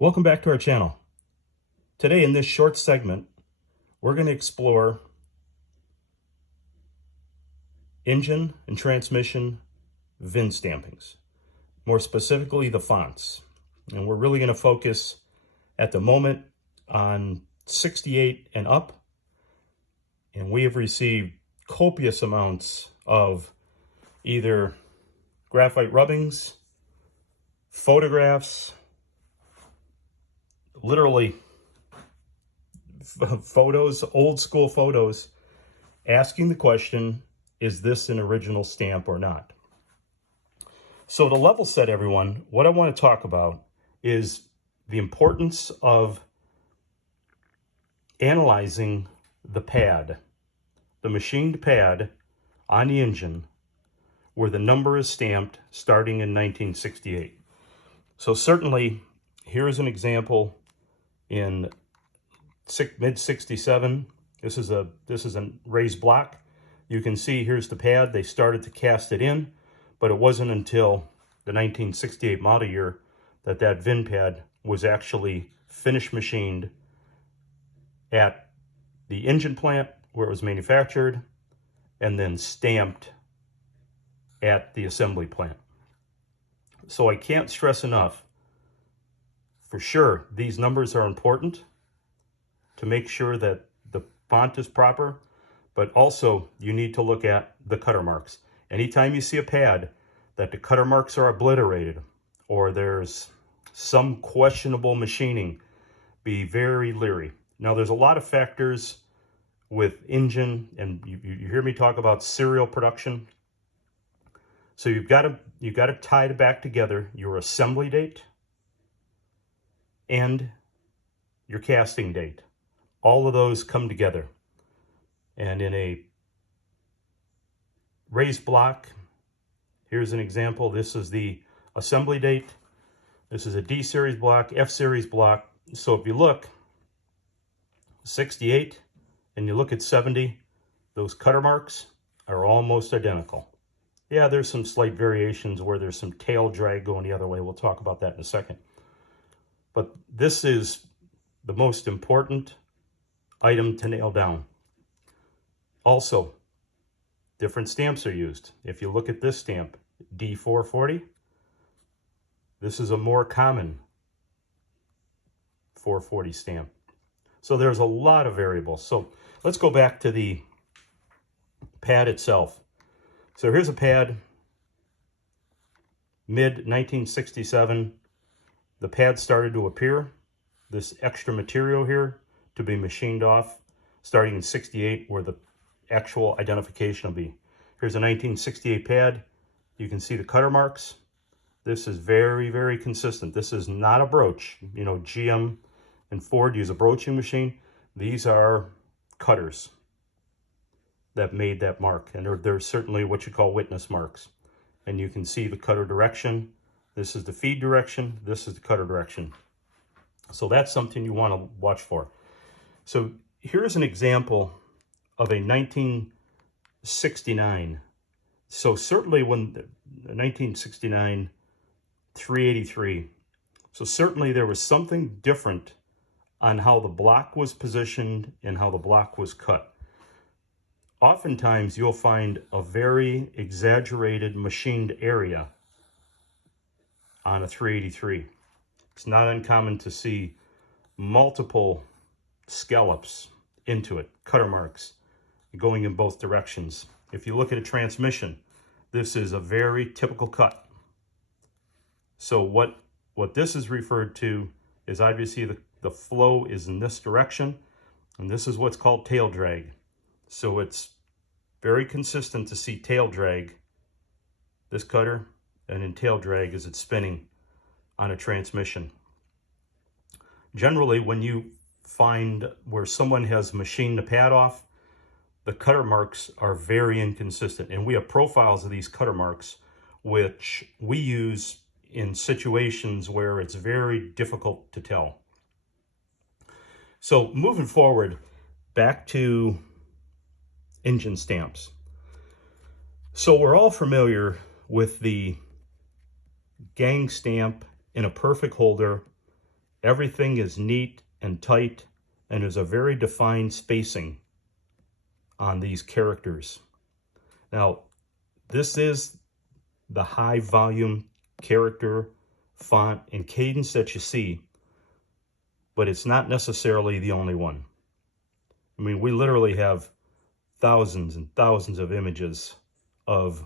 Welcome back to our channel. Today in this short segment, we're going to explore engine and transmission VIN stampings, more specifically the fonts. And we're really going to focus at the moment on 68 and up. And we have received copious amounts of either graphite rubbings, photographs, literally photos, old school photos, asking the question, is this an original stamp or not? So to level set everyone, what I want to talk about is the importance of analyzing the pad, the machined pad on the engine where the number is stamped starting in 1968. So certainly here is an example in mid 67. This is a raised block. You can see here's the pad. They started to cast it in, but it wasn't until the 1968 model year that that VIN pad was actually finished machined at the engine plant where it was manufactured and then stamped at the assembly plant. So I can't stress enough, for sure, these numbers are important to make sure that the font is proper, but also you need to look at the cutter marks. Anytime you see a pad that the cutter marks are obliterated or there's some questionable machining, be very leery. Now there's a lot of factors with engine, and you hear me talk about serial production. So you've got to tie it back together, your assembly date and your casting date. All of those come together. And in a raised block, here's an example. This is the assembly date. This is a D series block, F series block. So if you look, 68 and you look at 70, those cutter marks are almost identical. Yeah, there's some slight variations where there's some tail drag going the other way. We'll talk about that in a second. But this is the most important item to nail down. Also, different stamps are used. If you look at this stamp, D440, this is a more common 440 stamp. So there's a lot of variables. So let's go back to the pad itself. So here's a pad, mid 1967. The pad started to appear, this extra material here to be machined off starting in 68 where the actual identification will be. Here's a 1968 pad. You can see the cutter marks. This is very, very consistent. This is not a broach. You know, GM and Ford use a broaching machine. These are cutters that made that mark, and they're certainly what you call witness marks. And you can see the cutter direction. This is the feed direction. This is the cutter direction. So that's something you want to watch for. So here's an example of a 1969. So certainly when the 1969 383. So certainly there was something different on how the block was positioned and how the block was cut. Oftentimes you'll find a very exaggerated machined area on a 383. It's not uncommon to see multiple scallops into it, cutter marks going in both directions. If you look at a transmission, this is a very typical cut. So what this is referred to is obviously the flow is in this direction, and this is what's called tail drag. So it's very consistent to see tail drag, this cutter, and in tail drag as it's spinning on a transmission. Generally, when you find where someone has machined the pad off, the cutter marks are very inconsistent. And we have profiles of these cutter marks, which we use in situations where it's very difficult to tell. So moving forward, back to engine stamps. So we're all familiar with the gang stamp in a perfect holder Everything is neat and tight, and there's a very defined spacing on these characters. Now, this is the high volume character, font, and cadence that you see, but it's not necessarily the only one. I mean, we literally have thousands and thousands of images of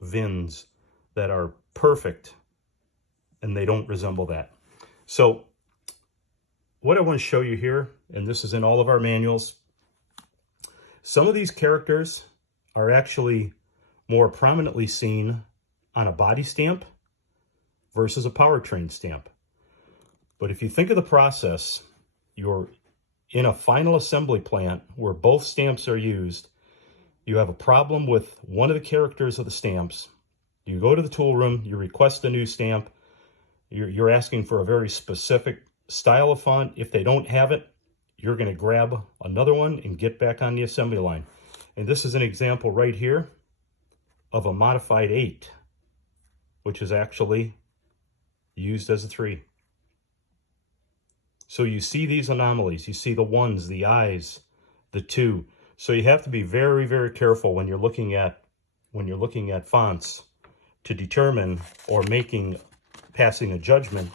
VINs that are perfect, and they don't resemble that. So what I want to show you here, and this is in all of our manuals, some of these characters are actually more prominently seen on a body stamp versus a powertrain stamp. But if you think of the process, you're in a final assembly plant where both stamps are used. You have a problem with one of the characters of the stamps. You go to the tool room, you request a new stamp. You're asking for a very specific style of font. If they don't have it, you're going to grab another one and get back on the assembly line. And this is an example right here of a modified 8, which is actually used as a 3. So you see these anomalies. You see the 1s, the I's, the 2. So you have to be very, very careful when you're looking at fonts to determine or passing a judgment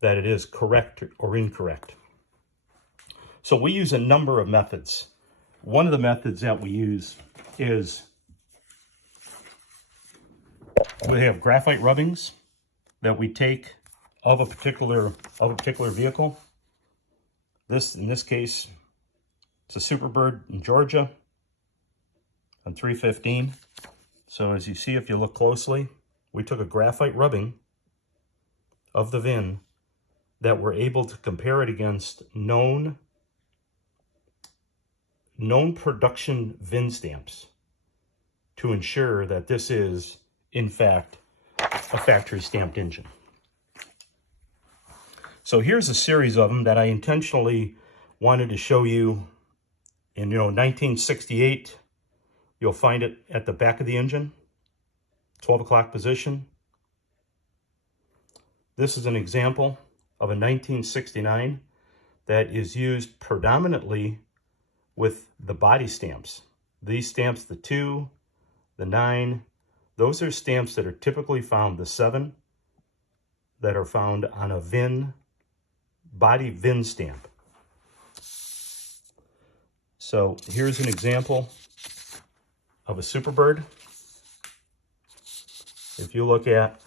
that it is correct or incorrect. So we use a number of methods. One of the methods that we use is we have graphite rubbings that we take of a particular vehicle. In this case, it's a Superbird in Georgia on 315. So as you see, if you look closely, we took a graphite rubbing of the VIN that we're able to compare it against known production VIN stamps to ensure that this is, in fact, a factory stamped engine. So here's a series of them that I intentionally wanted to show you. In 1968, you'll find it at the back of the engine, 12 o'clock position. This is an example of a 1969 that is used predominantly with the body stamps. These stamps, the 2, the 9, those are stamps that are typically found, the 7, that are found on a VIN, body VIN stamp. So here's an example of a Superbird. If you look at,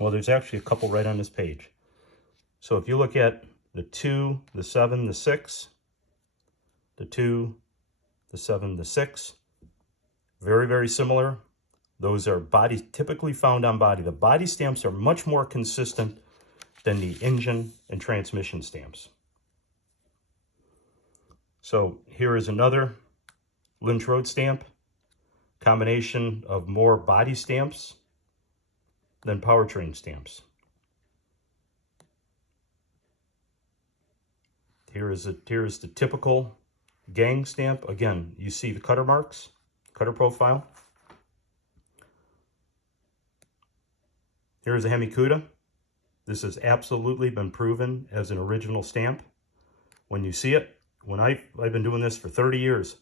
well, there's actually a couple right on this page. So if you look at the 2, the 7, the 6, the 2, the 7, the 6, very, very similar. Those are bodies typically found on body. The body stamps are much more consistent than the engine and transmission stamps. So here is another Lynch Road stamp, combination of more body stamps than powertrain stamps. Here is the typical gang stamp. Again, you see the cutter marks, cutter profile. Here is a Hemi-Cuda. This has absolutely been proven as an original stamp. When you see it, I've been doing this for 30 years.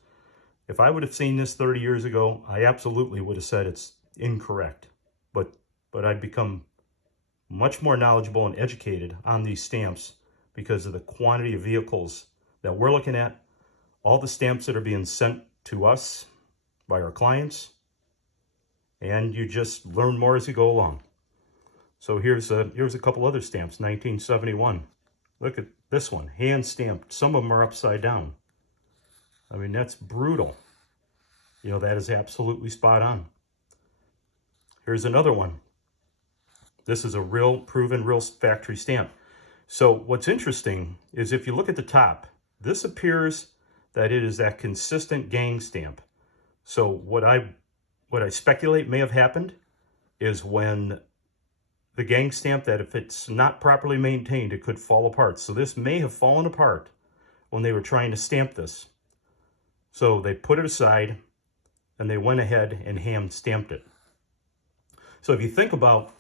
If I would have seen this 30 years ago, I absolutely would have said it's incorrect. But I've become much more knowledgeable and educated on these stamps because of the quantity of vehicles that we're looking at, all the stamps that are being sent to us by our clients, and you just learn more as you go along. So here's a couple other stamps, 1971. Look at this one, hand stamped. Some of them are upside down. I mean, that's brutal. That is absolutely spot on. Here's another one. This is a proven real factory stamp. So what's interesting is if you look at the top, this appears that it is that consistent gang stamp. So what I speculate may have happened is when the gang stamp, that if it's not properly maintained, it could fall apart. So this may have fallen apart when they were trying to stamp this. So they put it aside and they went ahead and hand stamped it. So if you think about,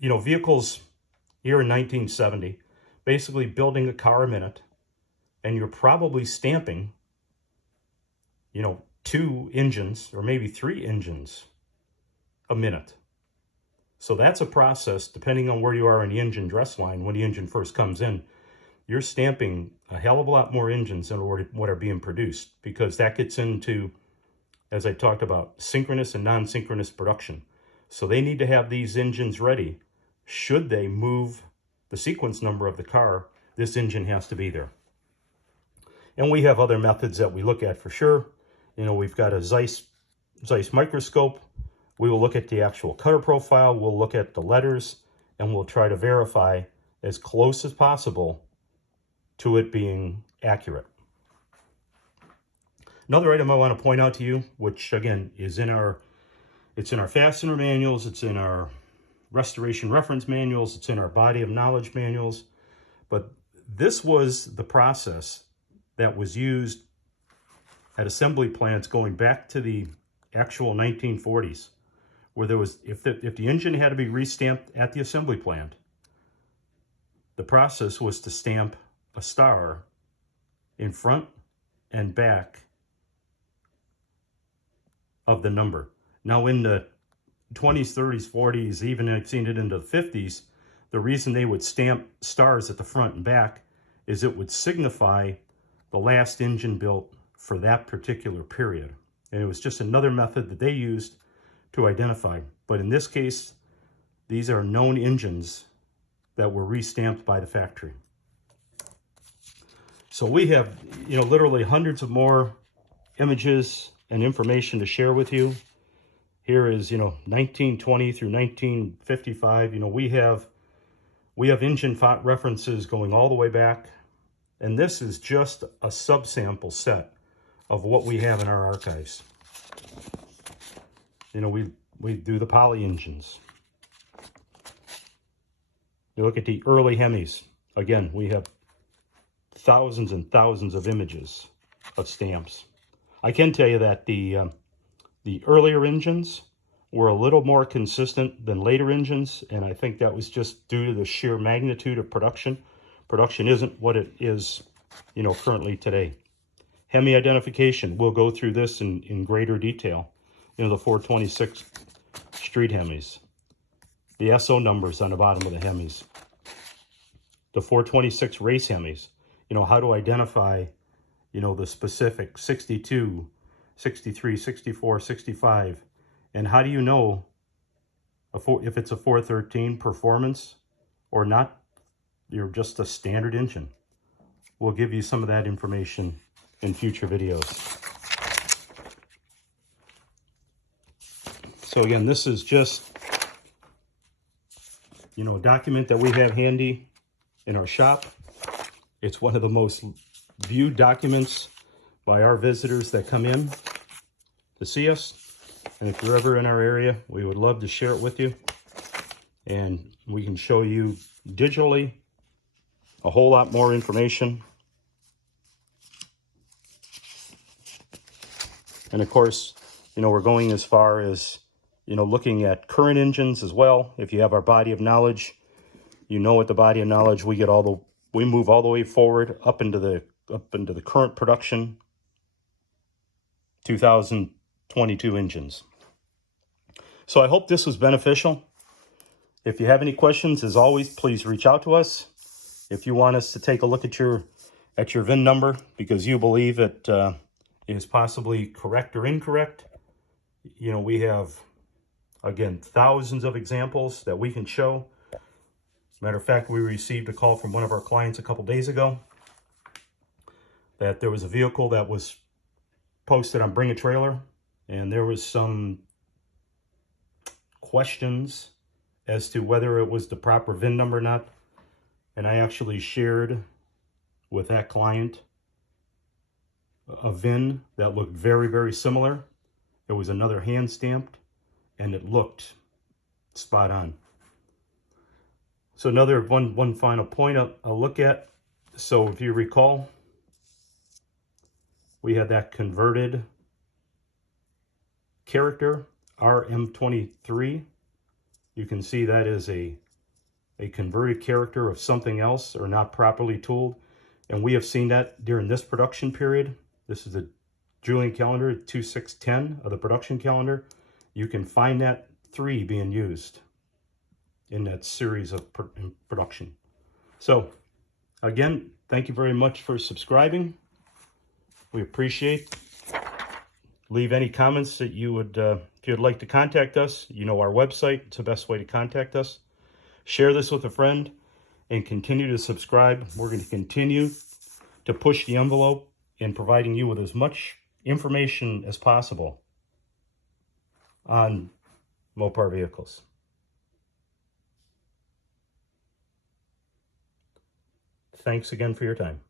vehicles, here in 1970, basically building a car a minute, and you're probably stamping, 2 engines or maybe 3 engines a minute. So that's a process, depending on where you are in the engine dress line. When the engine first comes in, you're stamping a hell of a lot more engines than what are being produced, because that gets into, as I talked about, synchronous and non-synchronous production. So they need to have these engines ready. Should they move the sequence number of the car, this engine has to be there. And we have other methods that we look at for sure. We've got a Zeiss microscope. We will look at the actual cutter profile. We'll look at the letters, and we'll try to verify as close as possible to it being accurate. Another item I want to point out to you, which again is it's in our fastener manuals, it's in our restoration reference manuals, it's in our body of knowledge manuals, but this was the process that was used at assembly plants going back to the actual 1940s, where there was, if the engine had to be restamped at the assembly plant, the process was to stamp a star in front and back of the number. Now in the 20s, 30s, 40s, even I've seen it into the 50s, the reason they would stamp stars at the front and back is it would signify the last engine built for that particular period. And it was just another method that they used to identify. But in this case, these are known engines that were restamped by the factory. So we have, literally hundreds of more images and information to share with you. Here is, 1920 through 1955. We have engine references going all the way back. And this is just a subsample set of what we have in our archives. We do the poly engines. You look at the early Hemis. Again, we have thousands and thousands of images of stamps. I can tell you that the earlier engines were a little more consistent than later engines, and I think that was just due to the sheer magnitude of production. Production isn't what it is, currently today. Hemi identification, we'll go through this in greater detail. The 426 street Hemis. The SO numbers on the bottom of the Hemis. The 426 race Hemis. How to identify, the specific 62, 63, 64, 65. And how do you know if it's a 413 performance or not? You're just a standard engine. We'll give you some of that information in future videos. So again, this is just, a document that we have handy in our shop. It's one of the most viewed documents by our visitors that come in to see us. And if you're ever in our area, we would love to share it with you. And we can show you digitally a whole lot more information. And of course, we're going as far as, looking at current engines as well. If you have our body of knowledge, with the body of knowledge, we move all the way forward up into the current production 2022 engines. So I hope this was beneficial. If you have any questions, as always, please reach out to us. If you want us to take a look at your VIN number because you believe it is possibly correct or incorrect, we have, again, thousands of examples that we can show. As a matter of fact, we received a call from one of our clients a couple days ago that there was a vehicle that was posted on Bring a Trailer, and there was some questions as to whether it was the proper VIN number or not. And I actually shared with that client a VIN that looked very, very similar. It was another hand stamped, and it looked spot on. So another one final point I'll look at. So if you recall, we had that converted character, RM23. You can see that is a a converted character of something else or not properly tooled. And we have seen that during this production period. This is the Julian calendar 2610 of the production calendar. You can find that 3 being used in that series of production. So again, thank you very much for subscribing. We appreciate. Leave any comments that you would, if you'd like to contact us, you know our website, it's the best way to contact us. Share this with a friend and continue to subscribe. We're going to continue to push the envelope in providing you with as much information as possible on Mopar vehicles. Thanks again for your time.